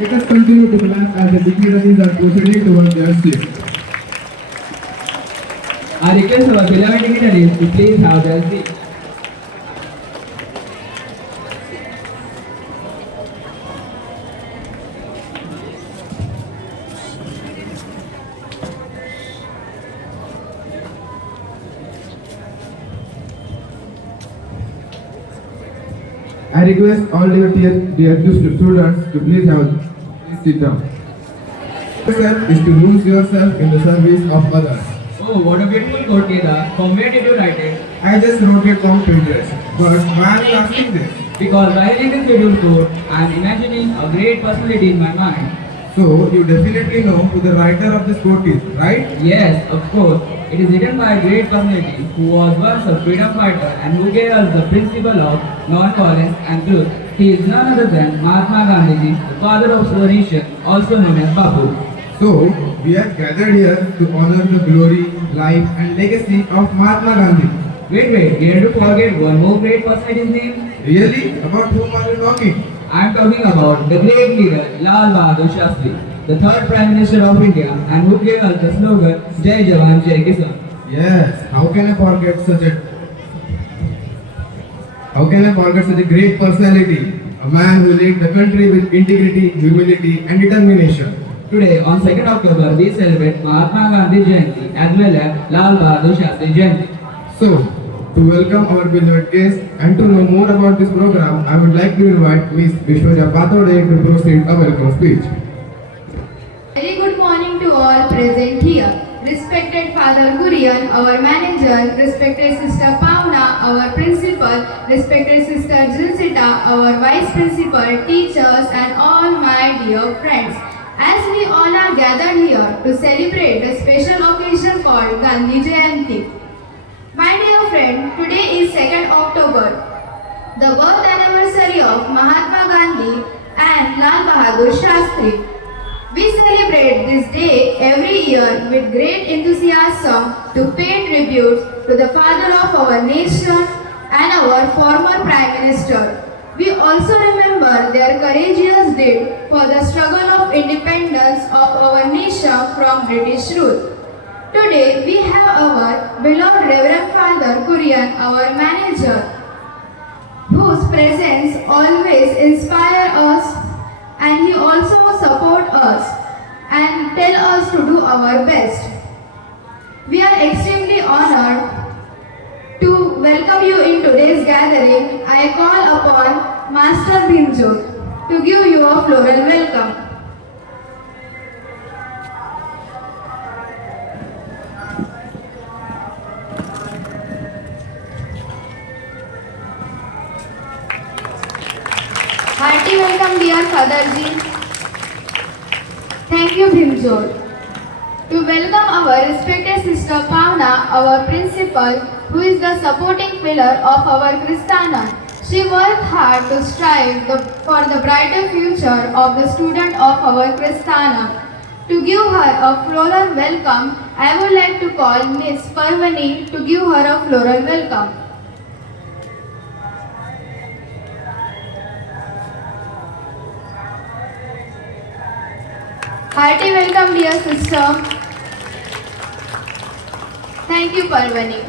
Let us continue to clap as the dignitaries are proceeding towards their seat. I request our beloved dignitaries to please have their seat. I request all dear students to please sit down. The step is to lose yourself in the service of others. Oh, what a beautiful quote, Kedar. From where did you write it? I just wrote it from Pinterest, but why are you asking this? Because while reading this beautiful quote, I am imagining a great personality in my mind. So you definitely know who the writer of this quote is, right? Yes, of course. It is written by a great personality who was once a freedom fighter and who gave us the principle of non-violence and truth. He is none other than Mahatma Gandhi, the father of our nation, also known as Bapu. So we are gathered here to honor the glory, life and legacy of Mahatma Gandhi. Wait, we have to forget one more great personality's name. Really? About whom are you talking? I am talking about the great leader Lal Bahadur Shastri, the third Prime Minister of India and who gave us the slogan Jai Jawan Jai Kisan. Yes, how can I forget such a great personality? A man who led the country with integrity, humility and determination. Today on 2nd October we celebrate Mahatma Gandhi Jayanti as well as Lal Bahadur Shastri Jayanti. So, to welcome our beloved guests and to know more about this program, I would like to invite Ms. Vishwaja Patode to proceed a welcome speech. Very good morning to all present here. Respected Father Kurian, our manager, respected Sister Pauna, our principal, respected Sister Jinsita, our vice principal, teachers and all my dear friends. As we all are gathered here to celebrate the special occasion called Gandhi Jayanti. My dear friend, today is 2nd October, the birth anniversary of Mahatma Gandhi and Lal Bahadur Shastri. We celebrate this day every year with great enthusiasm to pay tribute to the father of our nation and our former Prime Minister. We also remember their courageous deed for the struggle of independence of our nation from British rule. Today we have our beloved Reverend Father Kurian, our manager, whose presence always inspires us and he also supports us and tell us to do our best. We are extremely honored to welcome you in today's gathering. I call upon Master Bhinjot to give you a floral welcome. Hearty welcome, dear Fatherji. Thank you, Bhimjot. To welcome our respected Sister Pauna, our principal, who is the supporting pillar of our Kristana. She worked hard to strive for the brighter future of the student of our Kristana. To give her a floral welcome, I would like to call Miss Parvani to give her a floral welcome. Hearty welcome, dear sister. Thank you, Parvani.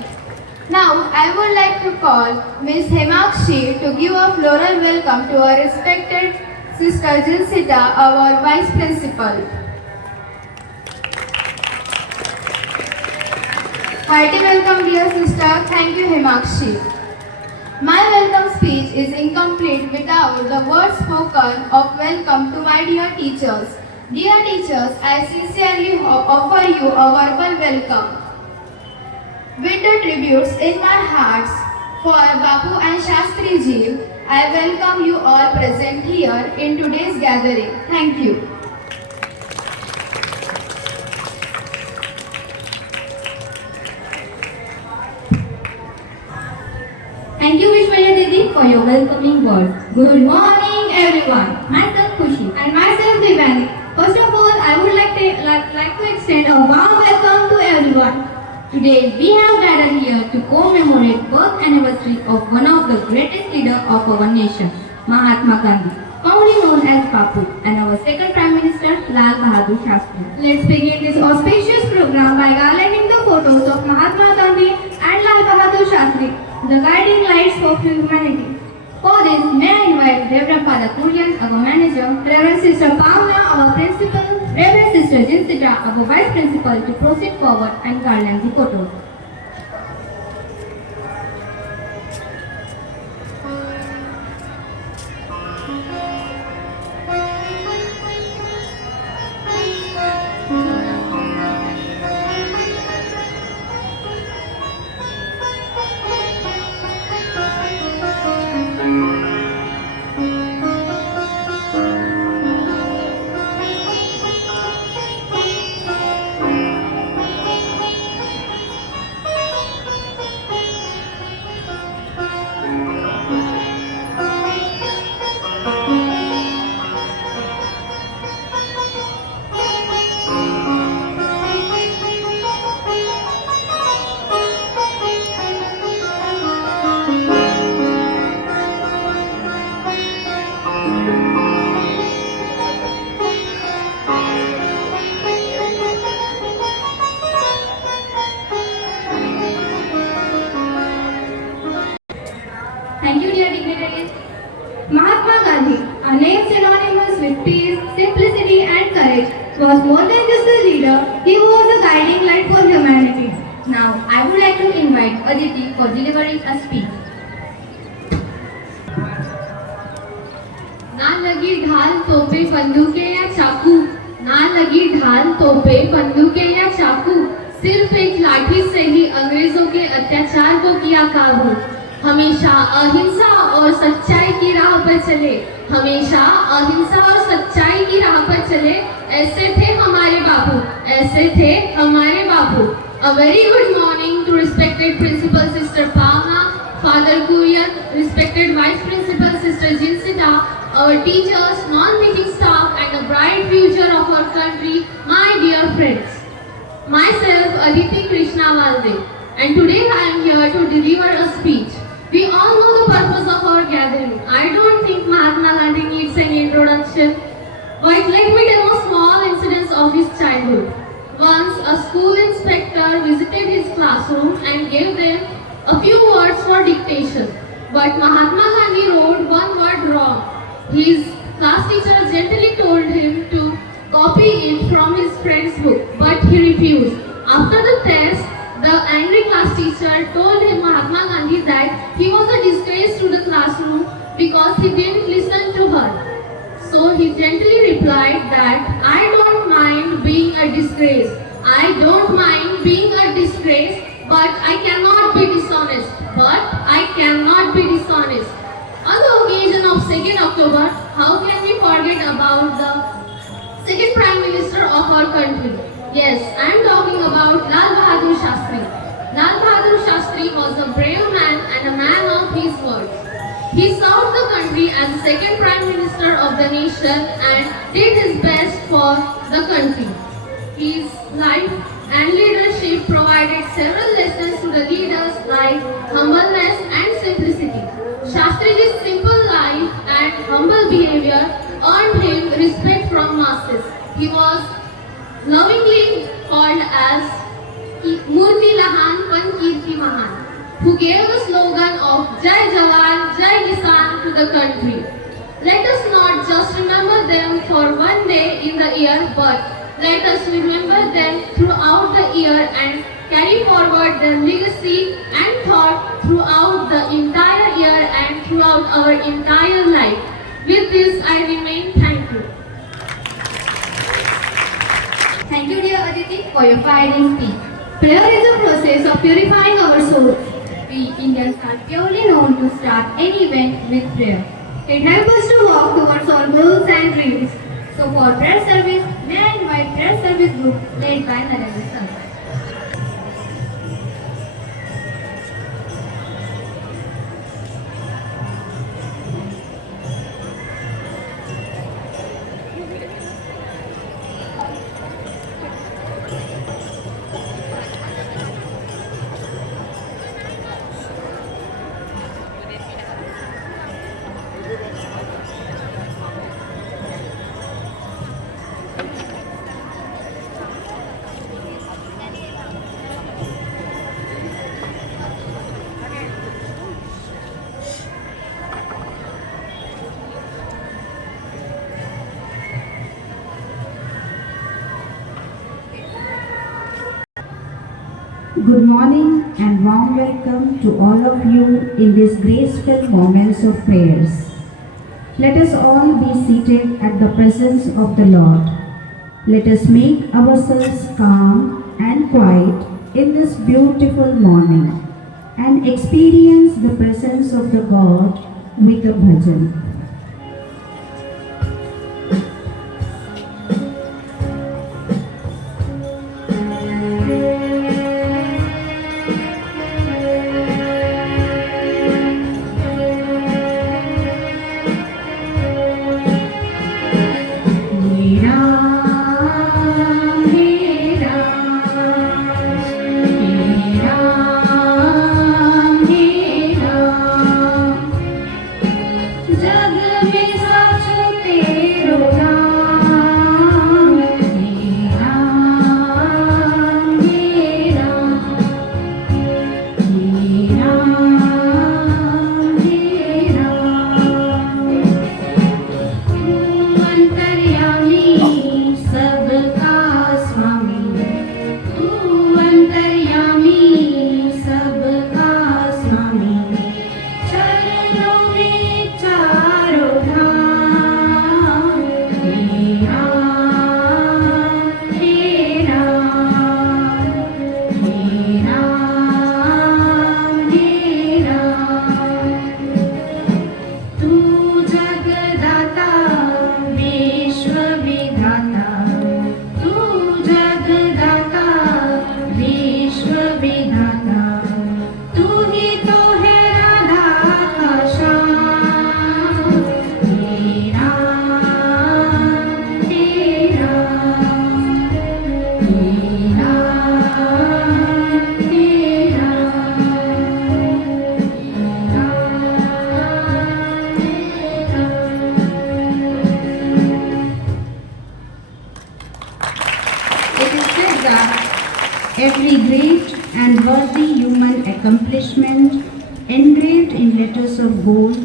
Now, I would like to call Miss Hemakshi to give a floral welcome to our respected Sister Jinsita, our Vice Principal. Hearty welcome, dear sister. Thank you, Hemakshi. My welcome speech is incomplete without the words spoken of welcome to my dear teachers. Dear teachers, I sincerely offer you a verbal welcome. With the tributes in my hearts for Bapu and Shastri ji, I welcome you all present here in today's gathering. Thank you. Thank you, Vishwaya Didi, for your welcoming words. Good morning, everyone. Myself Khushi And myself Divani. First of all, I would like to extend a warm welcome to everyone. Today, we have gathered here to commemorate birth anniversary of one of the greatest leaders of our nation, Mahatma Gandhi. commonly known as Bapu, and our second Prime Minister, Lal Bahadur Shastri. Let's begin this auspicious program by garlanding the photos of Mahatma Gandhi and Lal Bahadur Shastri, the guiding lights for humanity. For this, may I invite Reverend Father Kurian, our manager, Reverend Sister Paula, our principal, Reverend Sister Jinsita, our vice principal, to proceed forward and garland the photos. Thank you, dear dignitaries. Mahatma Gandhi, a name synonymous with peace, simplicity, and courage, was more than just a leader, he was a guiding light for humanity. Now, I would like to invite Aditi for delivering a speech. ना लगी ढाल तोपे बंदूकें या चाकू, ना लगी ढाल तोपे बंदूकें या चाकू, सिर्फ एक लाठी से ही अंग्रेजों के अत्याचार को किया काबू। हमेशा अहिंसा और सच्चाई की राह पर चले, हमेशा अहिंसा और सच्चाई की राह पर चले, ऐसे थे हमारे बापू, ऐसे थे हमारे बापू। A very good morning to respected Principal Sister Pauna, Father Kurian, respected Vice Principal Sister Jinsita, our teachers, non-teaching staff, and the bright future of our country, my dear friends. Myself, Aditi Krishna Valde, and today I am here to deliver a speech. We all know the purpose of our gathering. I don't think Mahatma Gandhi needs an introduction, but let me tell a small incident of his childhood. Once, a school inspector visited his classroom and gave them a few words for dictation. But Mahatma Gandhi wrote one word wrong. His class teacher gently told him to copy it from his friend's book, but he refused. After the test, the angry class teacher told him Mahatma Gandhi that he was a disgrace to the classroom because he didn't listen to her. So he gently replied that I don't mind being a disgrace. I don't mind being a disgrace, but I cannot be dishonest. But I cannot be dishonest. On the occasion of 2nd October, how can we forget about the second Prime Minister of our country? Yes, I am talking about Lal Bahadur Shastri. Lal Bahadur Shastri was a brave man and a man of his words. He served the country as the second Prime Minister of the nation and did his best for the country. His life and leadership provided several lessons to the leaders like humbleness and simplicity. Shastriji's simple life and humble behavior earned him respect from masses. He was lovingly called as Murti Lahan Pan Kirti Mahan, who gave the slogan of Jai Jawan, Jai Kisan to the country. Let us not just remember them for one day in the year, but let us remember them throughout the year and carry forward their legacy and thought throughout the entire year and throughout our entire life. With this, I remain thankful. Thank you, dear Aditi, for your fiery speech. Prayer is a process of purifying our souls. We Indians are purely known to start any event with prayer. It helps us to walk towards our goals and dreams. So for prayer service, may I invite prayer service group led by Narendra Sir. Good morning and warm welcome to all of you in these graceful moments of prayers. Let us all be seated at the presence of the Lord. Let us make ourselves calm and quiet in this beautiful morning and experience the presence of the God with a bhajan. It is said that every great and worthy human accomplishment engraved in letters of gold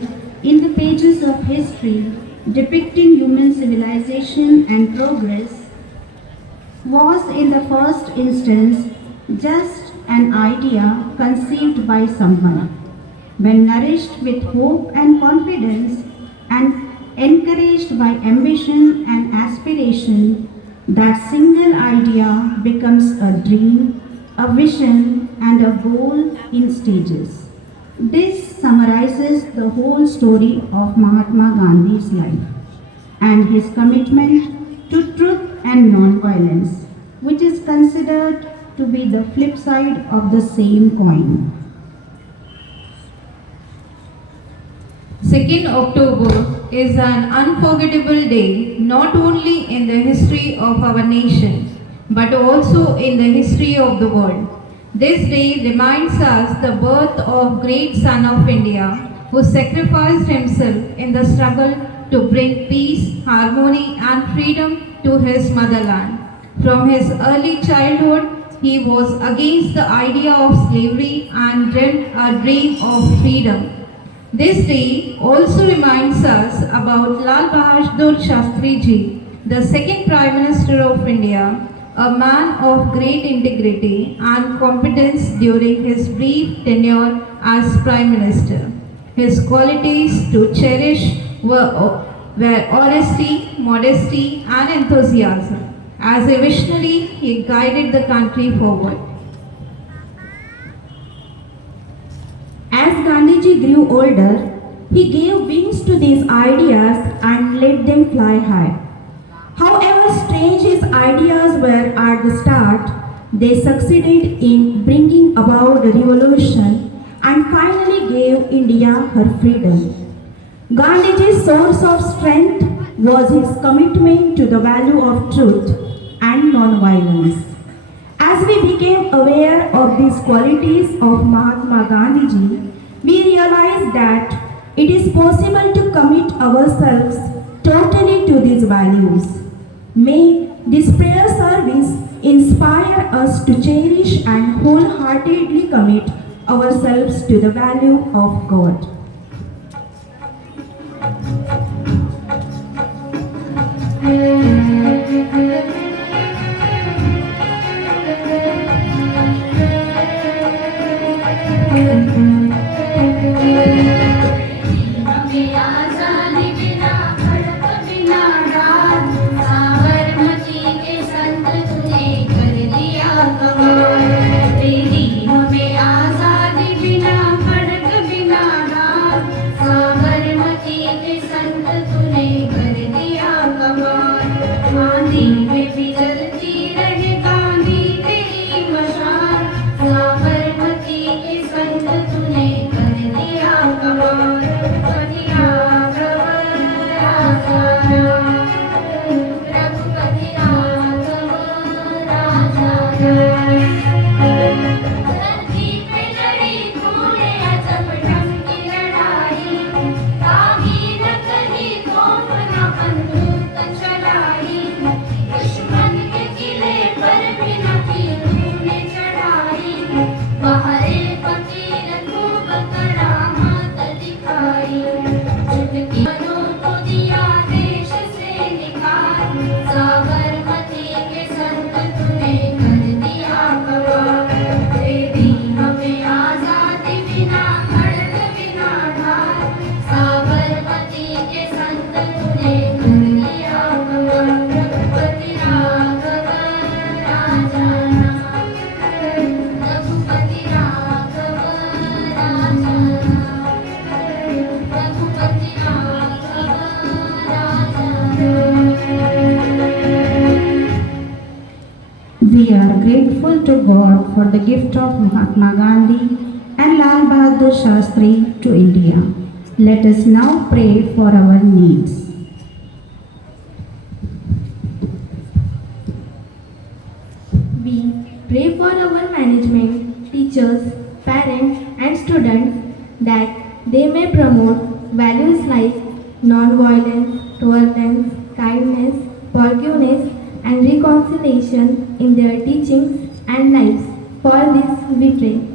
in the pages of history depicting human civilization and progress was in the first instance just an idea conceived by someone. When nourished with hope and confidence and encouraged by ambition and aspiration, that single idea becomes a dream, a vision, and a goal in stages. This summarizes the whole story of Mahatma Gandhi's life and his commitment to truth and non-violence, which is considered to be the flip side of the same coin. 2nd October is an unforgettable day not only in the history of our nation but also in the history of the world. This day reminds us the birth of great son of India who sacrificed himself in the struggle to bring peace, harmony and freedom to his motherland. From his early childhood, he was against the idea of slavery and dreamed a dream of freedom. This day also reminds us about Lal Bahadur Shastri Ji, the second Prime Minister of India, a man of great integrity and competence during his brief tenure as Prime Minister. His qualities to cherish were honesty, modesty and enthusiasm. As a visionary, he guided the country forward. As Gandhiji grew older, he gave wings to these ideas and let them fly high. However strange his ideas were at the start, they succeeded in bringing about the revolution and finally gave India her freedom. Gandhiji's source of strength was his commitment to the value of truth and non-violence. As we became aware of these qualities of Mahatma Gandhiji, we realized that it is possible to commit ourselves totally to these values. May this prayer service inspire us to cherish and wholeheartedly commit ourselves to the value of God. for the gift of Mahatma Gandhi and Lal Bahadur Shastri to India. Let us now pray for our needs. We pray for our management, teachers, parents, and students that they may promote values like non-violence, tolerance, kindness, forgiveness, and reconciliation in their teachings and lives. For this we pray.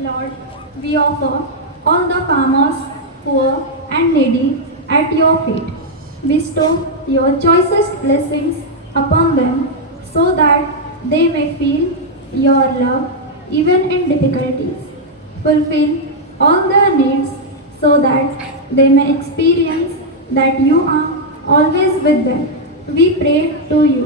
Lord, we offer all the farmers, poor and needy at your feet. Bestow your choicest blessings upon them so that they may feel your love even in difficulties. Fulfill all their needs so that they may experience that you are always with them. We pray to you.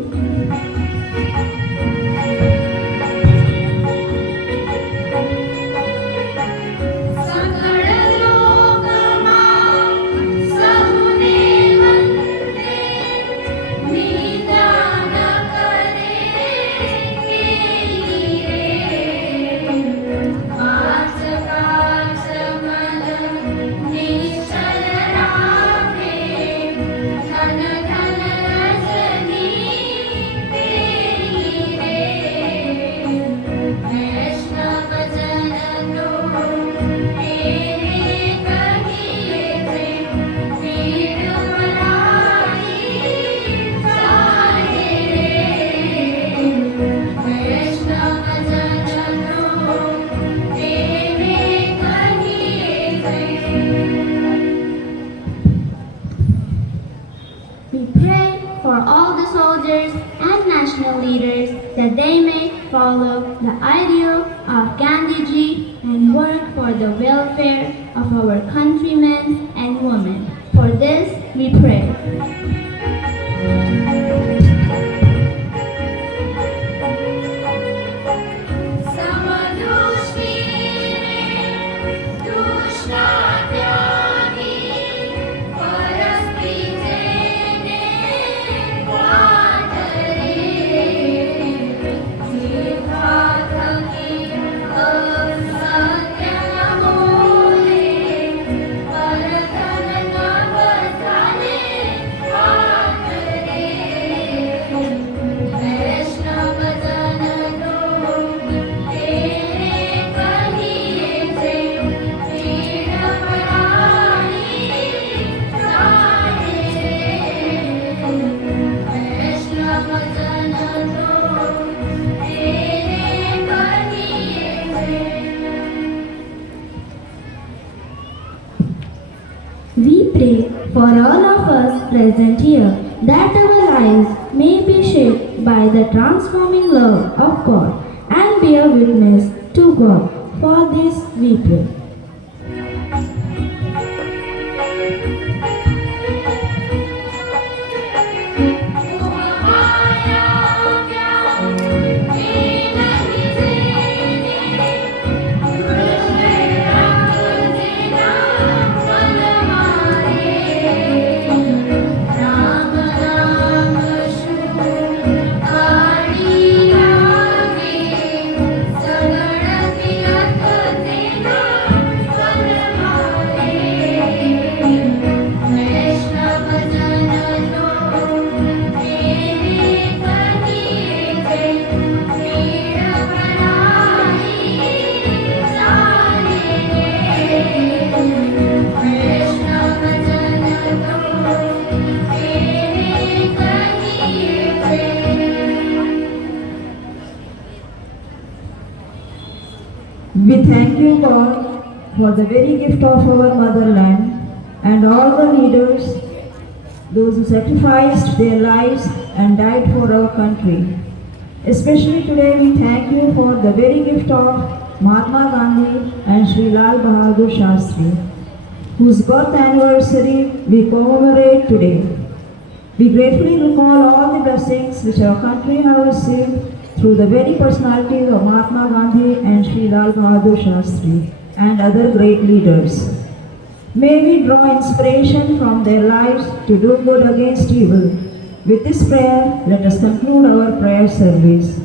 We pray for all the soldiers and national leaders that they may follow the ideal of Gandhiji and work for the welfare of our countrymen and women. For this we pray. We pray for all of us present here that our lives may be shaped by the transforming love of God and bear witness to God. For this we pray. Krishna We thank you, God, for the very gift of our motherland and all the leaders, those who sacrificed their lives and died for our country. Especially today, we thank you for the very gift of Mahatma Gandhi and Sri Lal Bahadur Shastri, whose birth anniversary we commemorate today. We gratefully recall all the blessings which our country has received through the very personalities of Mahatma Gandhi and Sri Lal Bahadur Shastri and other great leaders. May we draw inspiration from their lives to do good against evil. With this prayer, let us conclude our prayer service.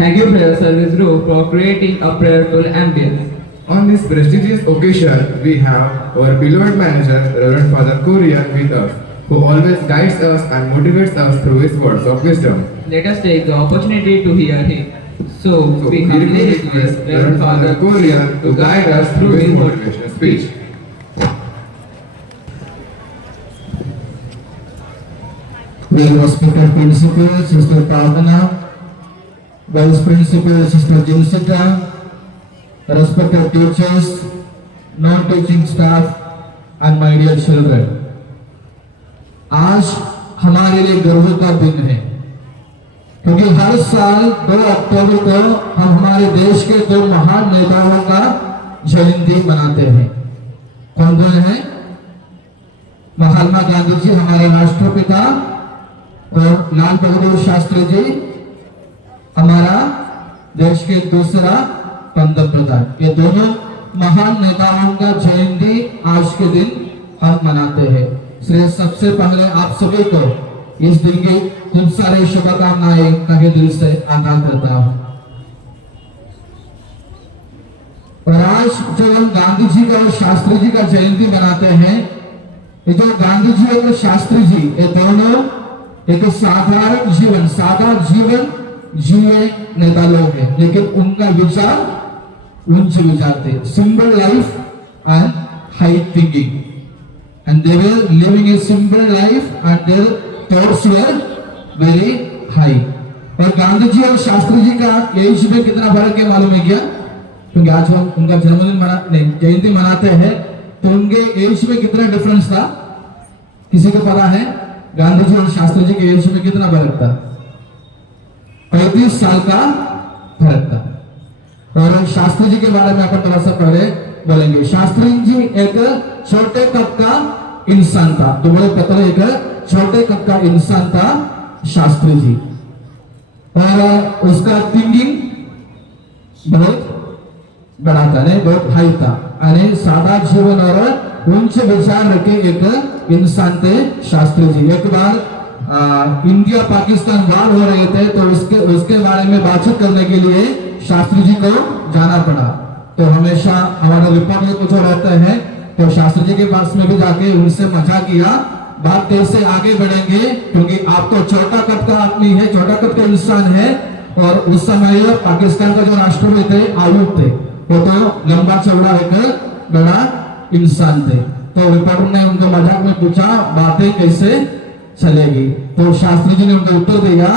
Thank you, Prayer Service Group, for creating a prayerful ambience. On this prestigious occasion, we have our beloved manager, Reverend Father Korean, with us, who always guides us and motivates us through his words of wisdom. Let us take the opportunity to hear him. So we we humbly request request Reverend Father Korean to guide us through his motivational speech. Well, respected Principal, Sister Pavana, Vice Principal, Sister Jinsita, respected teachers, non-teaching staff, and my dear children. आज हमारे लिए गर्व का दिन है, क्योंकि हर साल 2 अक्टूबर को हम हमारे देश के 2 महान नेताओं का जयंती मनाते हैं। कौन कौन है? महात्मा गांधी जी हमारे राष्ट्रपिता और लाल बहादुर शास्त्री जी हमारा देश के दूसरा पंतप्रधान। ये दोनों महान नेताओं का जयंती आज के दिन हम मनाते हैं। इसलिए सबसे पहले आप सभी को इस दिन की खूब सारे शुभकामनाएं तहे दिल से अदा करता हूं। और आज जब हम गांधी जी का और शास्त्री जी का जयंती मनाते हैं, ये जो गांधी जी और शास्त्री जी ये दोनों एक साधारण जीवन, सादा जीवन जिए नेता लोग हैं, लेकिन उनका विचार उच्च विचार थे। Simple life and high thinking, and they were living a simple life and their thoughts were very high। और गांधी जी और शास्त्री जी का एज में कितना फर्क है मालूम है क्या? क्योंकि आज हम उनका जन्मदिन जयंती मनाते हैं, तो उनके एज में कितना डिफरेंस था किसी को पता है? गांधी जी और शास्त्री जी के एज में कितना फर्क था? 35 साल का फर्क था। और शास्त्री जी के बारे में अपन थोड़ा सा पहले बोलेंगे। शास्त्री जी एक छोटे कद का इंसान था, तो बड़े पतले एक छोटे कद का इंसान था शास्त्री जी। और उसका थिंकिंग बहुत बड़ा था, नहीं बहुत हाई था, यानी सादा जीवन और उच्च विचार रखे एक इंसान थे शास्त्री जी। एक बार इंडिया पाकिस्तान वार हो रहे थे, तो उसके बारे में बातचीत करने के लिए शास्त्री जी को जाना पड़ा। तो हमेशा हमारा रिपब्लिक जो रहते हैं, तो शास्त्री जी के पास में भी जाके उनसे मजाक किया, बात कैसे आगे बढ़ेंगे, क्योंकि आप तो छोटा कद का आदमी है, छोटा कद का इंसान है। और उस समय पाकिस्तान का जो राष्ट्रपति थे आयुब थे, वो तो लंबा चौड़ा एक बड़ा इंसान थे। तो रिपोर्टर ने उनको मजाक में पूछा बातें कैसे चलेगी, तो शास्त्री जी ने उनको उत्तर दिया,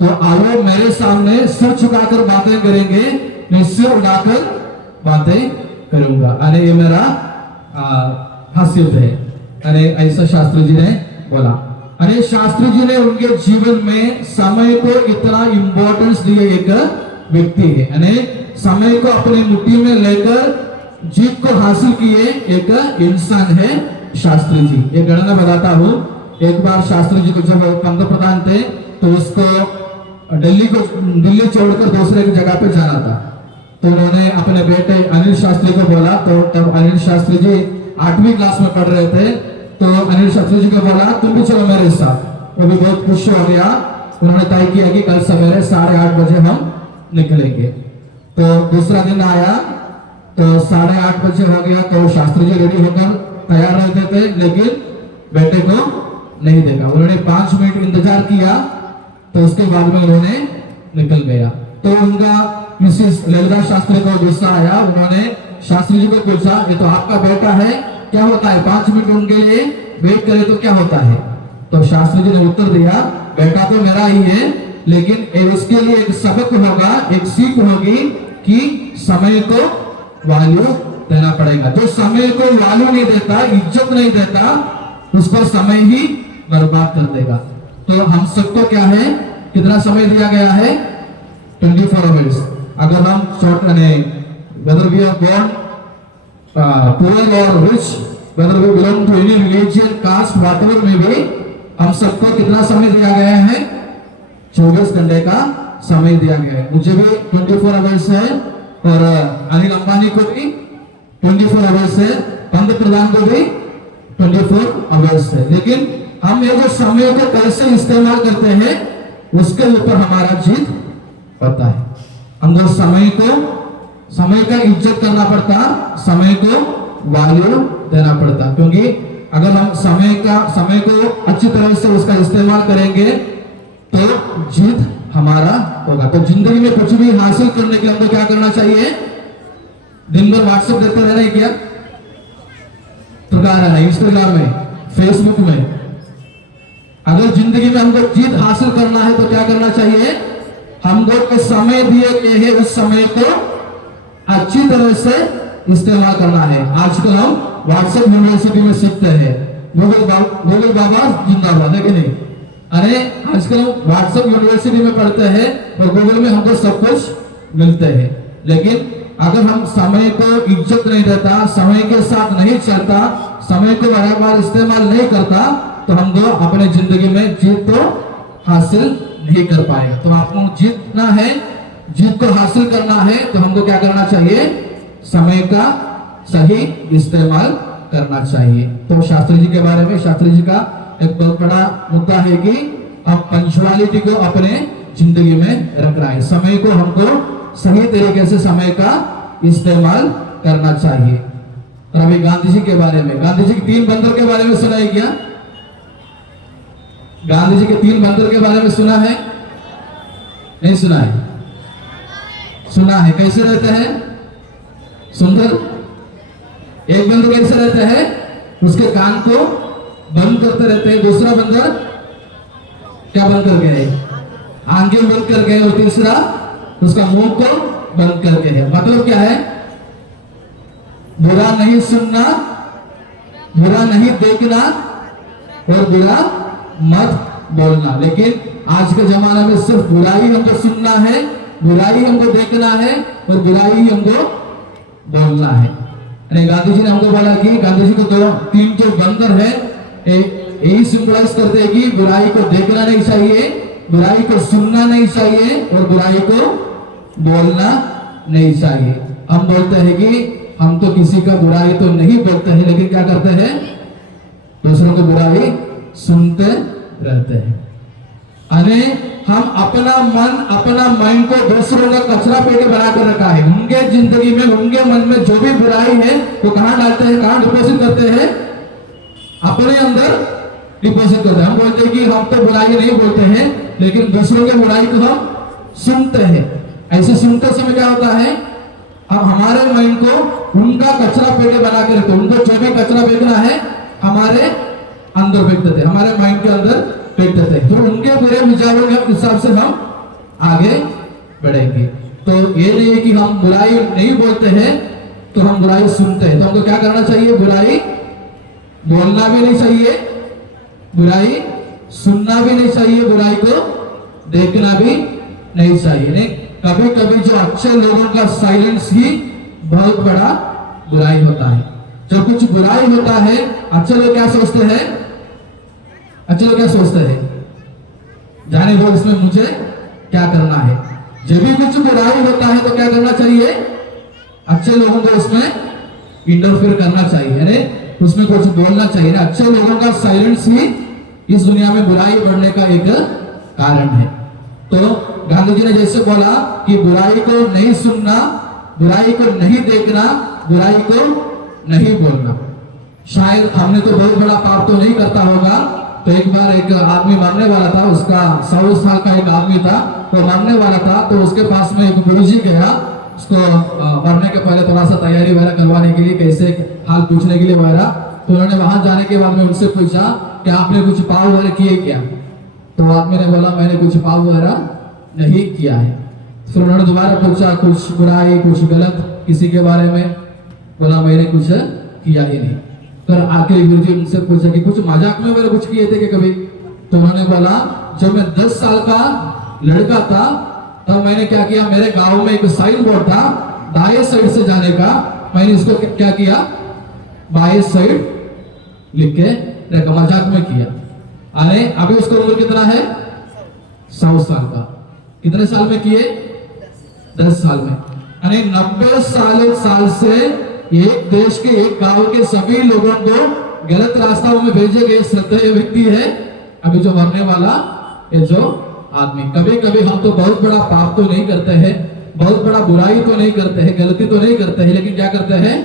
तो आओ मेरे सामने सिर झुकाकर बातें करेंगे, मैं सिर उड़ाकर बातें करूंगा। अरे ये मेरा हासियत है। अरे ऐसा शास्त्री जी ने बोला। अरे शास्त्री जी ने उनके जीवन में समय को इतना इंपॉर्टेंस दिए एक व्यक्ति है, यानी समय को अपनी मुट्ठी में लेकर जीत को हासिल किए एक इंसान है शास्त्री जी। एक घटना बताता हूँ। एक बार शास्त्री जी को जब पंत प्रधान थे, तो उसको दिल्ली छोड़कर दूसरे की जगह पे जाना था। तो उन्होंने अपने बेटे अनिल शास्त्री को बोला, तो तब अनिल शास्त्री जी 8वीं क्लास में पढ़ रहे थे, तो अनिल शास्त्री जी को बोला तुम भी चलो मेरे साथ। वो भी बहुत खुश हो गया। उन्होंने तय किया कि कल सवेरे 8:30 बजे हम निकलेंगे। तो दूसरा दिन आया, तो 8:30 बजे हो गया, तो शास्त्री जी रेडी होकर तैयार रहते थे, लेकिन बेटे को नहीं देखा। उन्होंने 5 मिनट इंतजार किया, तो उसके बाद में उन्होंने निकल गया। तो उनका मिसेस ललिता शास्त्री को गुस्सा आया। उन्होंने शास्त्री जी को पूछा, ये तो आपका बेटा है, क्या होता है 5 मिनट उनके लिए वेट करे तो क्या होता है? तो शास्त्री जी ने उत्तर दिया, बेटा तो मेरा ही है, लेकिन उसके लिए एक सबक होगा, एक सीख होगी कि समय को वैल्यू देना पड़ेगा। जो समय को वैल्यू नहीं देता, इज्जत नहीं देता, उसको समय ही बर्बाद कर देगा। तो हम सबको क्या है, कितना समय दिया गया है? 24 आवर्स। अगर हम short whether we are born poor or rich, whether we belong to any religion, caste, whatever may be, हम सबको कितना समय दिया गया है? 24 घंटे का समय दिया गया है। मुझे भी 24 आवर्स है, और अनिल अंबानी को भी 24 आवर्स है, पंत प्रधान को भी 24 आवर्स है। लेकिन हम ये जो समय को कैसे इस्तेमाल करते हैं, उसके ऊपर हमारा जीत पड़ता है। हमको समय का इज्जत करना पड़ता, समय को वैल्यू देना पड़ता, क्योंकि अगर हम समय को अच्छी तरह से उसका इस्तेमाल करेंगे तो जीत हमारा होगा। तो जिंदगी में कुछ भी हासिल करने के लिए हमको क्या करना चाहिए? दिन भर व्हाट्सएप देखते रहना है क्या? तो क्या रहना, इंस्टाग्राम में, फेसबुक में। अगर जिंदगी में हमको जीत हासिल करना है तो क्या करना चाहिए? हमको समय दिए गए हैं, उस समय को अच्छी तरह से इस्तेमाल करना है। आजकल हम व्हाट्सएप यूनिवर्सिटी में सीखते हैं, गूगल बाबा जिंदाबाद है कि नहीं? अरे आजकल हम व्हाट्सएप यूनिवर्सिटी में पढ़ते हैं, और गूगल में हमको सब कुछ मिलते हैं। लेकिन अगर हम समय को इज्जत नहीं देता, समय के साथ नहीं चलता, समय को बराबर इस्तेमाल नहीं करता, तो हमको अपने जिंदगी में जीत तो हासिल नहीं कर पाएगा। तो आपको जीतना है, जीत को हासिल करना है, तो हमको क्या करना चाहिए? समय का सही इस्तेमाल करना चाहिए। तो शास्त्री जी के बारे में, शास्त्री जी का एक बहुत बड़ा मुद्दा है कि हम पंक्चुअलिटी को अपने जिंदगी में रख रहा है। समय को हमको सही तरीके से समय का इस्तेमाल करना चाहिए। और अभी गांधी जी के बारे में, गांधी जी के 3 बंदर के बारे में सुना है क्या? गांधी जी के 3 बंदर के बारे में सुना है? नहीं सुना है? सुना है। कैसे रहते हैं? सुंदर। एक बंदर कैसे रहते हैं? उसके कान को बंद करते रहते हैं। दूसरा बंदर क्या बंद करके है? आंखें बंद करके है। और तीसरा उसका मुंह को बंद करके है। मतलब क्या है? बुरा नहीं सुनना, बुरा नहीं देखना और बुरा मत बोलना। लेकिन आज के जमाने में सिर्फ बुराई हमको सुनना है, बुराई हमको देखना है और बुराई हमको बोलना है। गांधी जी ने हमको बोला कि गांधी जी को 3 जो बंदर है यही सिंबलाइज करते हैं कि बुराई को देखना नहीं चाहिए, बुराई को सुनना नहीं चाहिए और बुराई को बोलना नहीं चाहिए। हम बोलते हैं कि हम तो किसी का बुराई तो नहीं बोलते हैं, लेकिन क्या करते हैं? दूसरों को बुराई सुनते रहते हैं। अरे हम अपना मन, अपना माइंड को दूसरों का कचरा पेटी बना कर रखा है। उनके जिंदगी में, उनके मन में जो भी बुराई है वो कहां डालते हैं, कहां डिपोजिट करते हैं? अपने अंदर डिपोजिट करते हैं। हम बोलते हैं कि हम तो बुराई नहीं बोलते हैं, लेकिन दूसरों के बुराई को हम सुनते हैं। ऐसे सुनते समय क्या होता है? अब हमारे माइंड को उनका कचरा पेटी बना के रखते हैं। उनको जो भी कचरा फेंकना है हमारे अंदर फेंक देते हैं, हमारे माइंड के अंदर फेंक देते हैं। तो उनके बुरे विचारों के हिसाब से हम आगे बढ़ेंगे। तो ये नहीं है कि हम बुराई नहीं बोलते हैं तो हम बुराई सुनते हैं। तो हमको क्या करना चाहिए? बुराई बोलना भी नहीं चाहिए, बुराई सुनना भी नहीं चाहिए, बुराई को देखना भी नहीं चाहिए। नहीं, कभी कभी जो अच्छे लोगों का साइलेंस ही बहुत बड़ा बुराई होता है। जब कुछ बुराई होता है, अच्छे लोग क्या सोचते हैं? अच्छे लोग क्या सोचते हैं? जाने दो, इसमें मुझे क्या करना है। जब भी कुछ बुराई होता है तो क्या करना चाहिए? अच्छे लोगों को उसमें इंटरफेयर करना चाहिए, अरे उसमें कुछ बोलना चाहिए। अच्छे लोगों का साइलेंस ही इस दुनिया में बुराई बढ़ने का एक कारण है। तो गांधी जी ने जैसे बोला कि बुराई को नहीं सुनना, बुराई को नहीं देखना, बुराई को नहीं बोलना। शायद हमने तो बहुत बड़ा पाप तो नहीं करता होगा। तो एक बार एक आदमी मरने वाला था, उसका 100 साल का एक आदमी था, तो मरने वाला था। तो उसके पास में एक गुरुजी गया, उसको मरने के पहले थोड़ा सा तैयारी वगैरह करवाने के लिए, कैसे हाल पूछने के लिए वगैरह। तो उन्होंने वहां जाने के बाद में उनसे पूछा कि आपने कुछ पाप वगैरह किए क्या? तो आदमी ने बोला मैंने कुछ पाप वगैरह नहीं किया है। फिर उन्होंने दोबारा पूछा कुछ बुराई, कुछ गलत किसी के बारे में? बोला मैंने कुछ किया ही नहीं। फिर आके गुरुजी उनसे पूछा कि कुछ मजाक में वगैरह कुछ किए थे क्या कभी? तो उन्होंने बोला जब मैं 10 साल का लड़का था तब मैंने क्या किया, मेरे गांव में एक साइन बोर्ड था दाएं साइड से जाने का, मैंने इसको क्या किया, बाएं साइड लिख के मजाक में किया। अरे अभी उसका उम्र कितना है? 100 साल का। कितने साल में किए? 10 साल में। अरे 90 साल से एक देश के, एक गांव के सभी लोगों को गलत रास्ताओं में भेजे गए श्रद्धेय व्यक्ति है अभी जो मरने वाला ये जो आदमी। कभी कभी हम तो बहुत बड़ा पाप तो नहीं करते हैं, बहुत बड़ा बुराई तो नहीं करते हैं, गलती तो नहीं करते हैं, लेकिन क्या करते हैं?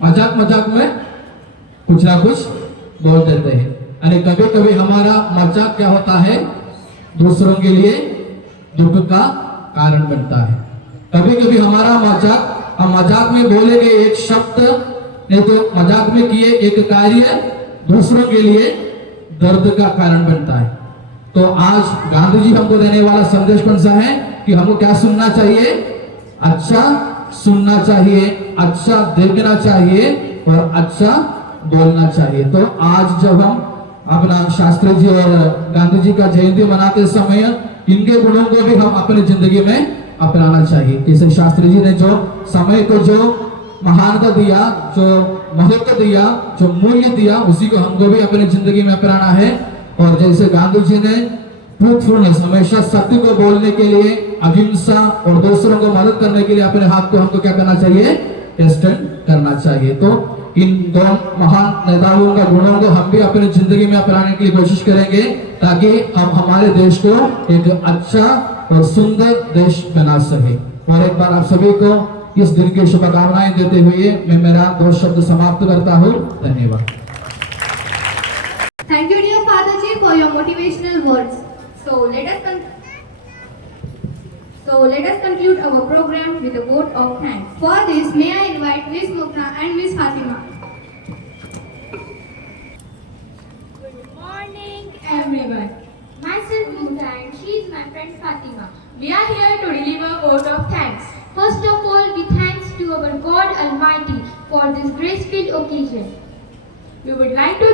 मजाक मजाक में कुछ ना कुछ बोल देते हैं। अरे कभी कभी हमारा मजाक क्या होता है? दूसरों के लिए दुख का कारण बनता है। कभी कभी हमारा मजाक, हम मजाक में बोले गए एक शब्द नहीं तो मजाक में किए एक कार्य दूसरों के लिए दर्द का कारण बनता है। तो आज गांधी जी हमको देने वाला संदेश कौन सा है कि हमको क्या सुनना चाहिए? अच्छा सुनना चाहिए, अच्छा देखना चाहिए और अच्छा बोलना चाहिए। तो आज जब हम अपना शास्त्री जी और गांधी जी का जयंती मनाते समय इनके गुणों को भी हम अपनी जिंदगी में अपनाना चाहिए। जैसे शास्त्री जी ने जो समय को जो महानता दिया, जो महत्व दिया, जो मूल्य दिया, उसी को हमको भी अपनी जिंदगी में अपनाना है। और जैसे गांधी जी ने ट्रूथफुलनेस, हमेशा सत्य को बोलने के लिए, अहिंसा और दूसरों को मदद करने के लिए अपने हाथ को हमको क्या करना चाहिए? एक्सटेंड करना चाहिए। तो इन दो महान नेताओं का गुणों को हम भी अपनी जिंदगी में अपनाने की कोशिश करेंगे ताकि हम हमारे देश को एक अच्छा और सुंदर देश बना सके। और एक बार आप सभी को इस दिन की शुभकामनाएं देते हुए मैं मेरा 2 शब्द समाप्त करता हूँ। धन्यवाद। Thank you, dear Father Ji, for your motivational words. So let us conclude our program with a vote of thanks. For this, may I invite Miss Mukta and Miss Fatima. Good morning, everyone. Myself Mukta and she is my friend Fatima. We are here to deliver a vote of thanks. First of all, we thanks to our God Almighty for this grace-filled occasion. We would like to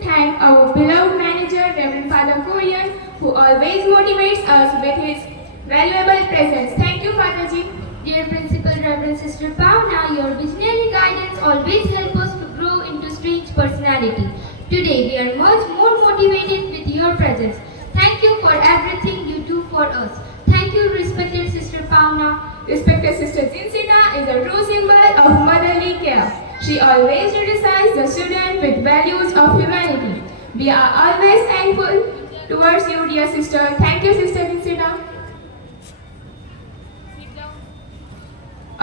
thank our beloved manager, Reverend Father Kurian, who always motivates us with his valuable presence. Thank you, Father Ji. Dear Principal Reverend Sister Pauna, your visionary guidance always helps us to grow into strange personality. Today, we are much more motivated with your presence. Thank you for everything you do for us. Thank you, respected Sister Pauna. Respected Sister Jinsita is a true symbol of motherly care. She always criticizes the student with values of humanity. We are always thankful towards you, dear sister. Thank you, Sister Jinsita.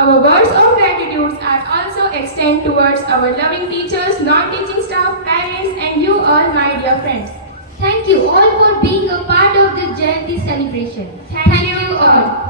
Our words of gratitude are also extended towards our loving teachers, non-teaching staff, parents, and you all, my dear friends. Thank you all for being a part of this Jayanti celebration. Thank you all.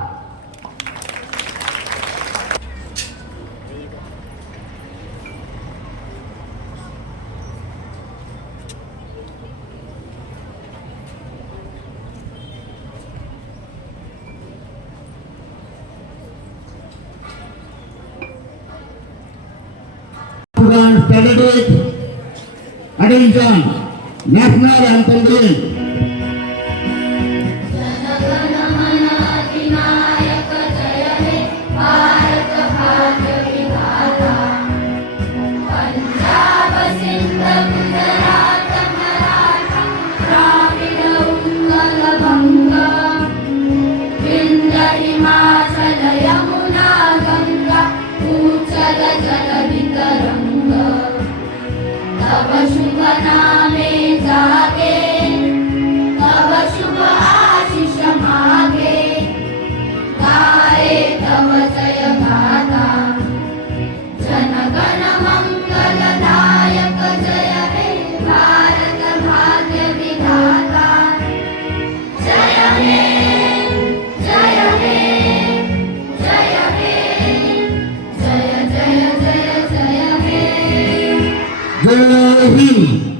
Started attention, national anthem drill. तब शुभ नामे जागे, तब शुभ आशीष मागे, गाए तब जय गाथा, जन गण मंगल दायक जय हे भारत भाग्य विधाता। जय हे, जय हे, जय हे, जय जय जय जय हे। जय हिंद।